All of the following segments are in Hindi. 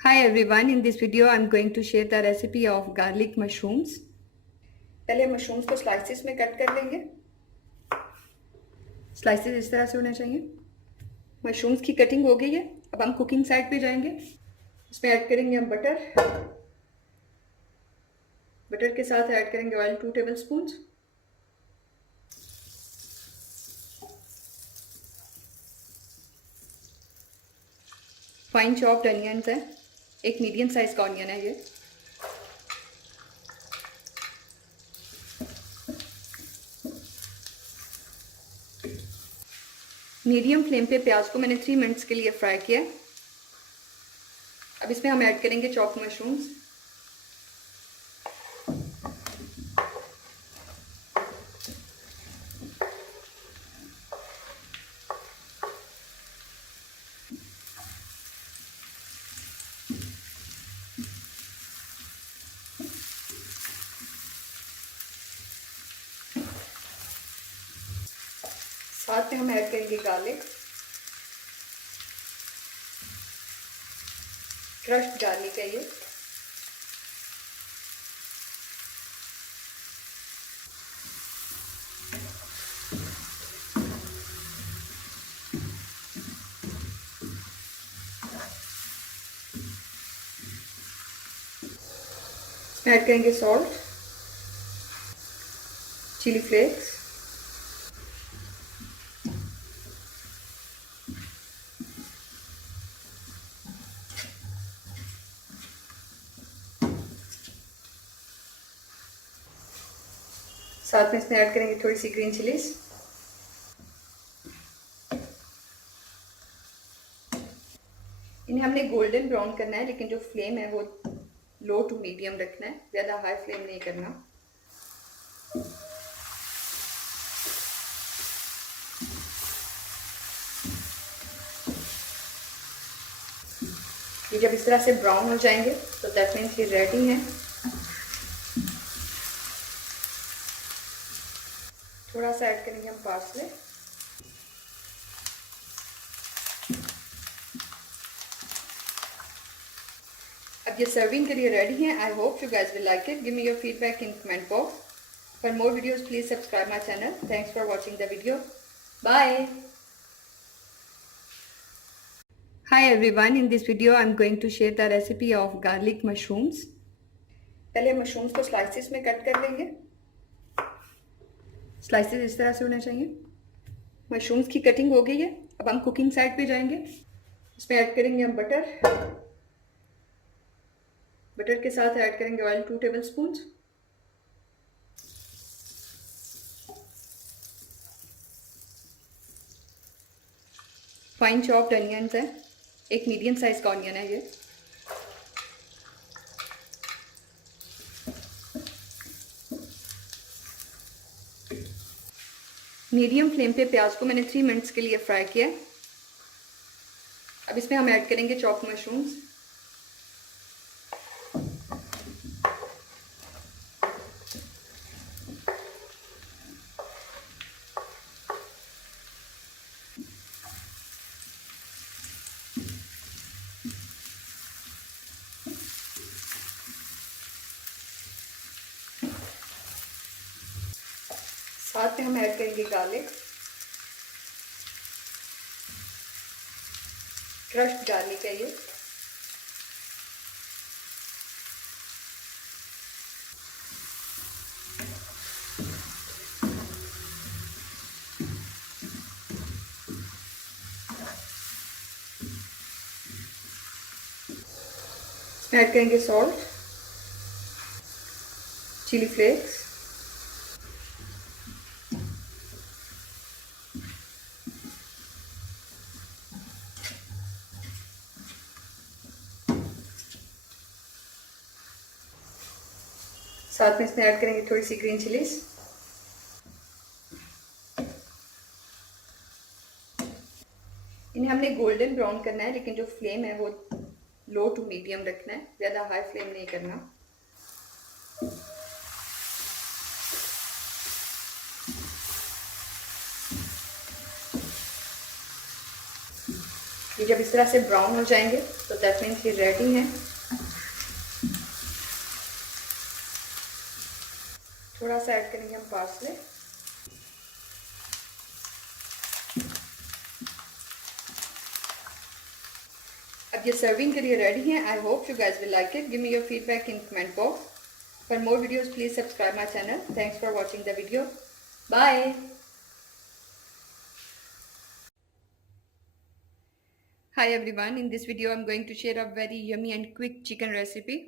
Hi everyone, in this video I'm going to share the recipe of garlic mushrooms. पहले मशरूम्स को स्लाइसेस में कट कर लेंगे। स्लाइसेस इस तरह से होने चाहिए। मशरूम्स की कटिंग हो गई है। अब हम कुकिंग साइड पे जाएंगे। इसमें ऐड करेंगे हम बटर। बटर के साथ ऐड करेंगे oil 2 tablespoon. Fine chopped onions है, एक मीडियम साइज का ऑनियन है ये। मीडियम फ्लेम पे प्याज को मैंने 3 मिनट्स के लिए फ्राई किया। अब इसमें हम ऐड करेंगे चॉप्ड मशरूम्स। साथ में हम ऐड करेंगे गार्लिक, क्रश्ड गार्लिक है ये। ऐड करेंगे सॉल्ट, चिली फ्लेक्स, साथ में इसमें ऐड करेंगे थोड़ी सी ग्रीन चिलीज। इन्हें हमने गोल्डन ब्राउन करना है, लेकिन जो फ्लेम है वो लो टू मीडियम रखना है, ज़्यादा हाई फ्लेम नहीं करना। ये जब इस तरह से ब्राउन हो जाएंगे तो दैट मीन्स ये रेडी हैं। थोड़ा सा ऐड करेंगे हम पार्सले। अब ये सर्विंग के लिए रेडी हैं। I hope you guys will like it. Give me your feedback in comment box. For more videos please subscribe my channel. Thanks for watching the video. Bye. Hi everyone, in this video I'm going to share the recipe of garlic mushrooms. पहले मशरूम्स को स्लाइसेस में कट कर लेंगे। स्लाइसेस इस तरह से होने चाहिए। मशरूम्स की कटिंग हो गई है। अब हम कुकिंग साइड पे जाएंगे। इसमें ऐड करेंगे हम बटर। बटर के साथ ऐड करेंगे oil 2 tablespoon. Fine chopped onions है, एक मीडियम साइज का ऑनियन है ये। मीडियम फ्लेम पे प्याज को मैंने 3 मिनट्स के लिए फ्राई किया। अब इसमें हम ऐड करेंगे चॉप्ड मशरूम्स। साथ में हम ऐड करेंगे गार्लिक, क्रश्ड गार्लिक है ये। ऐड करेंगे सॉल्ट, चिली फ्लेक्स, साथ में इसमें ऐड करेंगे थोड़ी सी ग्रीन चिलीज। इन्हें हमने गोल्डन ब्राउन करना है, लेकिन जो फ्लेम है वो लो टू मीडियम रखना है, ज़्यादा हाई फ्लेम नहीं करना। ये जब इस तरह से ब्राउन हो जाएंगे तो दैट मीन्स ये रेडी हैं। थोड़ा सा ऐड करेंगे हम पार्सले। अब ये सर्विंग के लिए रेडी हैं। I hope you guys will like it. Give me your feedback in comment box. For more videos please subscribe my channel. Thanks for watching the video. Bye. Hi everyone, in this video I'm going to share a very yummy and quick chicken recipe.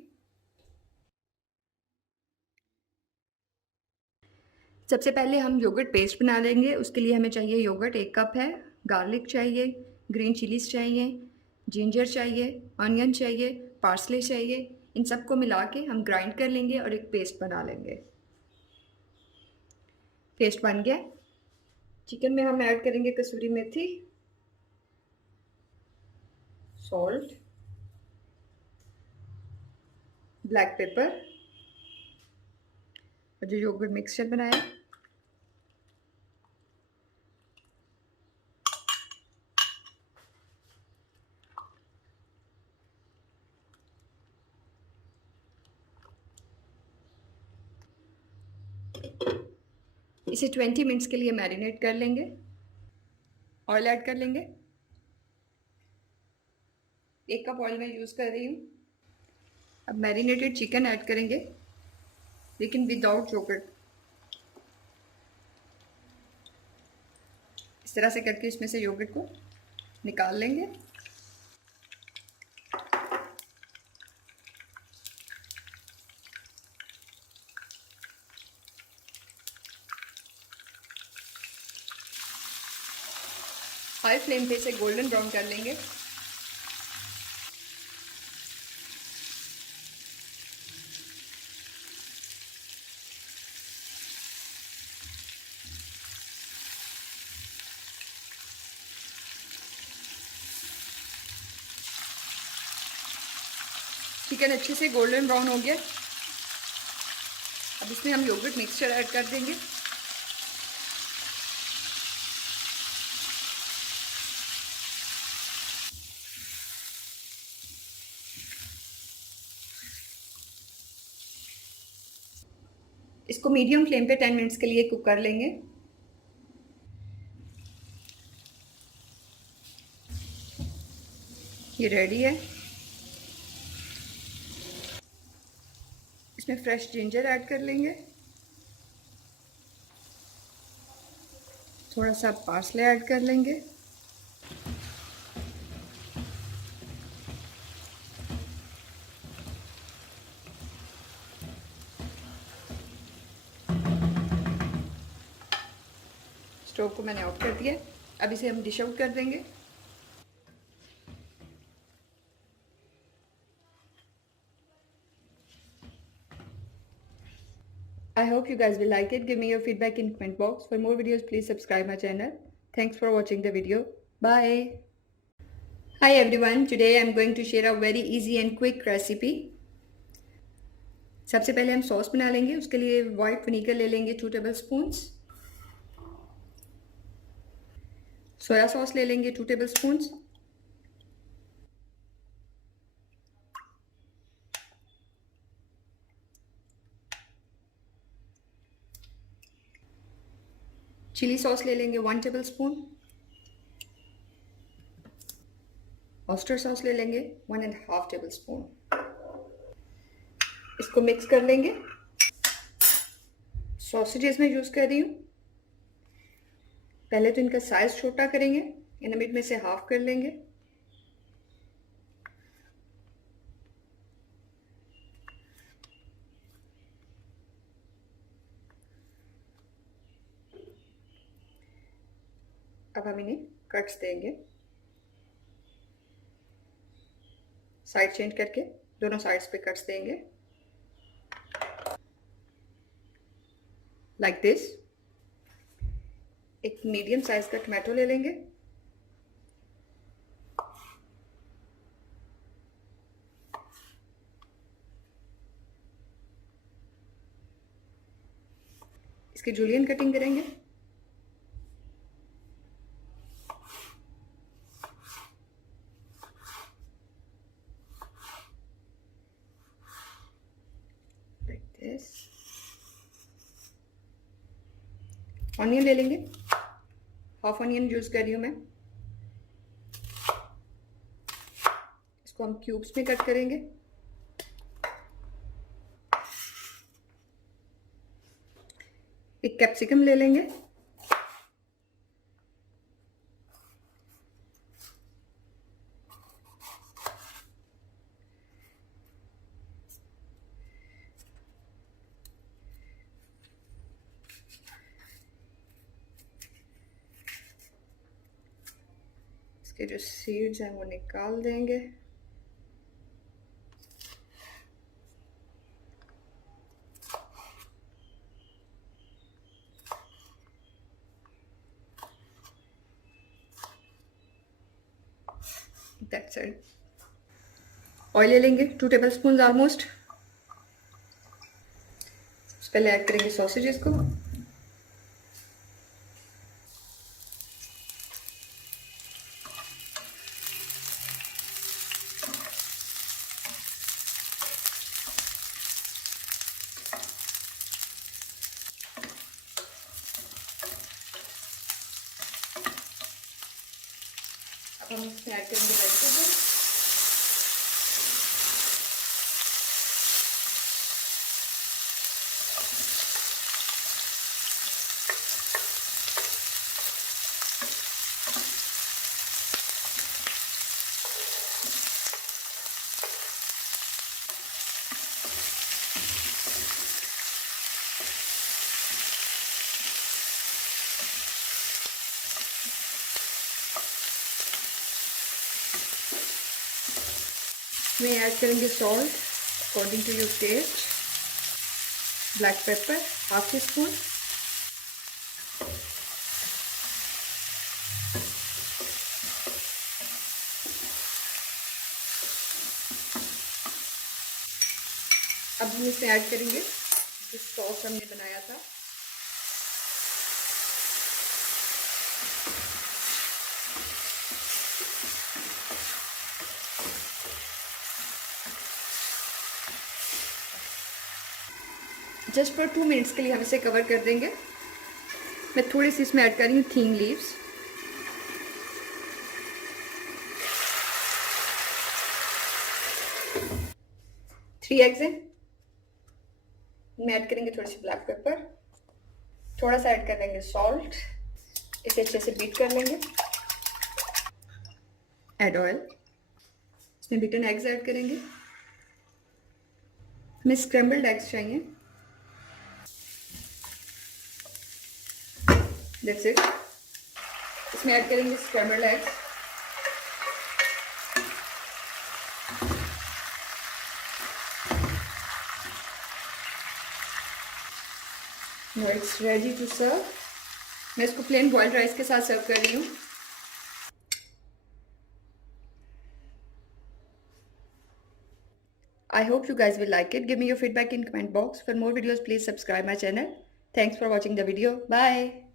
सबसे पहले हम योगर्ट पेस्ट बना लेंगे। उसके लिए हमें चाहिए योगर्ट 1 कप है, गार्लिक चाहिए, ग्रीन चिलीज चाहिए, जिंजर चाहिए, ऑनियन चाहिए, पार्सले चाहिए। इन सबको मिला के हम ग्राइंड कर लेंगे और एक पेस्ट बना लेंगे। पेस्ट बन गया। चिकन में हम ऐड करेंगे कसूरी मेथी, सॉल्ट, ब्लैक पेपर और जो योगर्ट मिक्सचर बनाया इसे 20 मिनट्स के लिए मैरिनेट कर लेंगे। ऑयल ऐड कर लेंगे। 1 कप ऑयल मैं यूज़ कर रही हूँ। अब मैरिनेटेड चिकन ऐड करेंगे, लेकिन विदाउट योगर्ट। इस तरह से करके इसमें से योगर्ट को निकाल लेंगे। हाई फ्लेम पे इसे गोल्डन ब्राउन कर लेंगे। चिकन अच्छे से गोल्डन ब्राउन हो गया। अब इसमें हम योगर्ट मिक्सचर ऐड कर देंगे। इसको मीडियम फ्लेम पे 10 मिनट्स के लिए कुक कर लेंगे। ये रेडी है। इसमें फ्रेश जिंजर ऐड कर लेंगे, थोड़ा सा पार्सले ऐड कर लेंगे, स्टोव को मैंने ऑफ कर दिया। अब इसे हम डिश आउट कर देंगे। I hope you guys will like it. Give me your feedback in comment box. For more videos, please subscribe my channel. Thanks for watching the video. Bye. Hi everyone. Today I'm going to share a very easy and quick recipe. सबसे पहले हम सॉस बना लेंगे। उसके लिए वाइट विनीगर ले लेंगे 2 टेबलस्पून्स, सोया सॉस ले लेंगे 2 टेबलस्पून्स, चिली सॉस ले लेंगे 1 टेबलस्पून, ऑयस्टर सॉस ले लेंगे 1.5 टेबलस्पून। इसको मिक्स कर लेंगे। सॉसेजेस में यूज़ कर रही हूँ। पहले तो इनका साइज छोटा करेंगे, इनमें में से हाफ कर लेंगे। अब हम इन्हें कट्स देंगे, साइड चेंज करके दोनों साइड्स पे कट्स देंगे लाइक दिस। एक मीडियम साइज का टमाटो ले लेंगे, इसकी जूलियन कटिंग करेंगे। दिस। ऑनियन ले लेंगे, हाफ ऑनियन यूज़ कर रही हूँ मैं। इसको हम क्यूब्स में कट करेंगे। एक कैप्सिकम ले लेंगे, इसके जो सीड्स हैं वो निकाल देंगे। That's it. ऑयल ले लेंगे 2 टेबलस्पून ऑलमोस्ट। पहले ऐड करेंगे सॉसेजेस को। अब हम इसमें ऐड करेंगे वेजिटेबल। इसमें ऐड करेंगे salt according to your taste, black pepper half teaspoon, अब हम इसमें ऐड करेंगे जो सॉस हमने बनाया था। जस्ट फॉर 2 मिनट्स के लिए हम इसे कवर कर देंगे। मैं थोड़ी सी इसमें ऐड कर रही हूँ थीम लीव्स। थ्री एग्स हैं, मैं ऐड करेंगे थोड़ी सी ब्लैक पेपर, थोड़ा सा ऐड कर लेंगे सॉल्ट, इसे अच्छे से बीट कर लेंगे। ऐड ऑयल, इसमें बीटन एग्स ऐड करेंगे। हमें स्क्रैम्बल्ड एग्स चाहिए। That's it. इसमें ऐड करेंगे scrambled eggs. Now it's ready to serve। मैं इसको प्लेन बॉइल्ड राइस के साथ सर्व कर रही हूँ। I hope you guys will like it. Give me your feedback in comment box. For more videos, please subscribe my channel. Thanks for watching the video. Bye.